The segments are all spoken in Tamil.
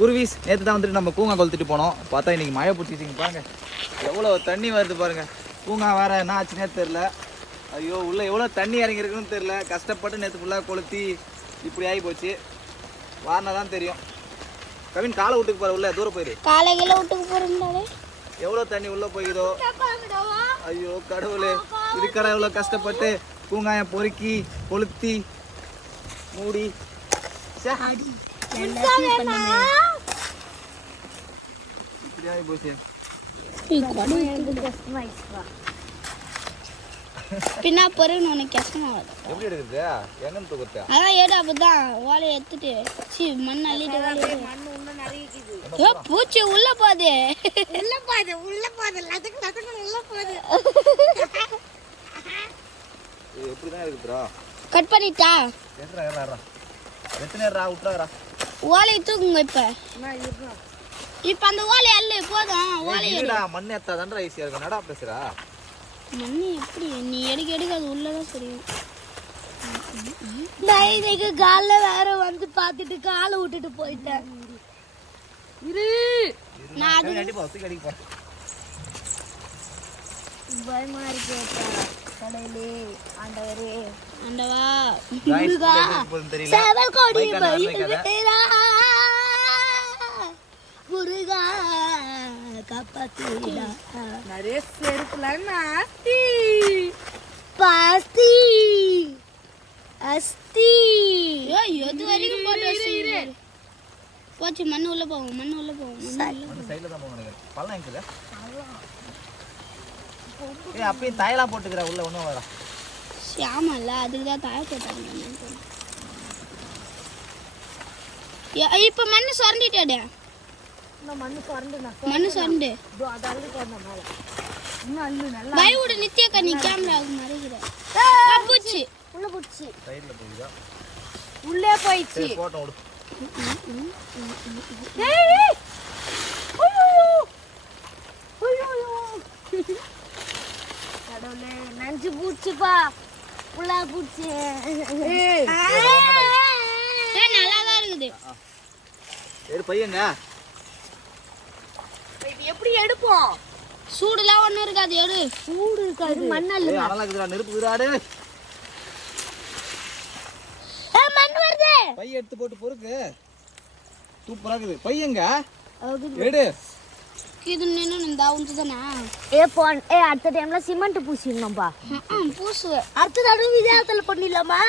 குருவிஸ் நேற்று தான் வந்துட்டு நம்ம கூங்கா கொளுத்துட்டு போனோம். பார்த்தா இன்னைக்கு மழை பிடிச்சிச்சிங்க பாருங்க. எவ்வளோ தண்ணி வருது பாருங்க. கூங்கா வேற என்ன ஆச்சுன்னே தெரில ஐயோ உள்ள எவ்வளோ தண்ணி இறங்கியிருக்குன்னு தெரில கஷ்டப்பட்டு நேற்று ஃபுல்லாக கொளுத்தி இப்படி ஆகி போச்சு. வாரினா தான் தெரியும். கவின் காலை விட்டுக்கு போகிற உள்ள தூரம் போயிரு. காலையில விட்டுக்கு போறீங்களே எவ்வளோ தண்ணி உள்ளே போய்க்குதோ ஐயோ கடவுளே. இதுக்கடா எவ்வளோ கஷ்டப்பட்டு பூங்காயம் பொறுக்கி கொளுத்தி மூடி. ச்சே, இப்படி ஆகி போச்சு பின்னா பொறுன்னு உனக்கு கஷ்டமா வருது. எப்படி எடுக்குது? எங்கன்னு தூக்குறது அதான் ஏடு அப்பதான் ஓலையை எடுத்துட்டு சி மண் அள்ளிட்டு ஏ, பூச்சி உள்ள போகுது. உள்ள போகுது உள்ள போகுது. லதுக்கு லதுக்கு உள்ள போகுது. இது எப்படி தான் இருக்குதுரா கட் பண்ணிட்டா? எத்தனை விட்றாரா ஓலையை தூக்குங்க இப்ப. இப்ப அந்த ஓலை அள்ளு போதும் ஓலை இல்லடா மண் ஏத்தா தான்டா ஈஸியா இருக்கும். நடா பேசுறா? மண் எப்படி? நீ எடுக்க எடுக்க அது உள்ளதான் தெரியும் நான் இன்னைக்கு காலைல வேற வந்து பார்த்துட்டு காலை விட்டுட்டு போயிட்டேன். இரு. நான் அது கண்டிப்பா அடிக்க போறேன். பயமா இருக்கு கடவுளே ஆண்டவரே. ஆண்டவா முருகா. சேவல் கொடி. பயிரா நிறைய செருப்புலாம் நாஸ்தி பாஸ்தி. அஸ்தி. எது வரைக்கும் போட்டு வச்சிருக்காரு. போச்சு மண்ணு உள்ள போகும் மண்ணு உள்ள உள்ள அந்த சைடுல தான் போக நினைக்கிறேன் பள்ளம் இருக்குது ஏய் அப்பயும் தயலாம் போட்டுக்கிற உள்ள ஒன்றும் வரா ஷியாமல்ல அதுக்கு தான் தாய போட்டாங்க இப்ப மண்ணு சுரண்டிட்டாடே. மண்ணு சுரண்டு பயவுட நித்யக்கா நீ கேமராவுக்கு மறைக்கிற. பூச்சி. உள்ள போச்சு. சைடுல போகுதா? உள்ளே போயிடுச்சு. ஏய். கடவுளே நஞ்சு பூச்சுப்பா. புள்ளா பூச்சு. ஏ நல்லா தான் இருக்குது. சரி பையங்க இது எப்படி எடுப்போம்? சூடுலாம் ஒண்ணும் இருக்காது எடு. சூடு இருக்காது. மண்ணல் இருக்குதுடா நெருப்பு இருக்குதாடே மண் வருது. பைய எடுத்து போட்டு பொறுக்கு. சூப்பரா இருக்குது. பையங்க எடு. இது நின்று இந்த உந்து தானா? ஏ போன். ஏ அடுத்த டைம்ல சிமெண்ட் பூசிடணும்பா. பூசு. அடுத்த தடவை விஜயத்தில் பண்ணிடலாமா?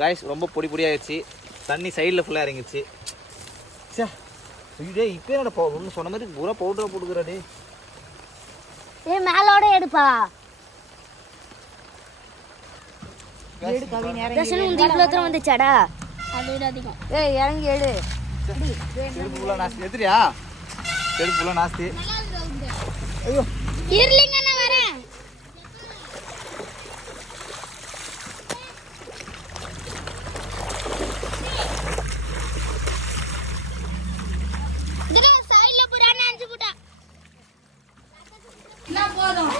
காய்ஸ் ரொம்ப பொடி பொடியாகிடுச்சு தண்ணி சைடில் ஃபுல்லாக இறங்கிடுச்சு. சே ஐயோ இப்போ என்னோட ஒன்று சொன்ன மாதிரி பூரா பவுடரை போட்டுக்கிறா டே ஏ மேலோட எடுப்பா. தர்ஷன் உன் வந்துச்சாடா? அதை விட அதிகம். ஏய் இறங்கி ஃபுல்லாக நாஸ்தி. எதிரியா? செருப்பு ஃபுல்லாக நாஸ்தி. ஐயோ. இருலிங்க போதும்.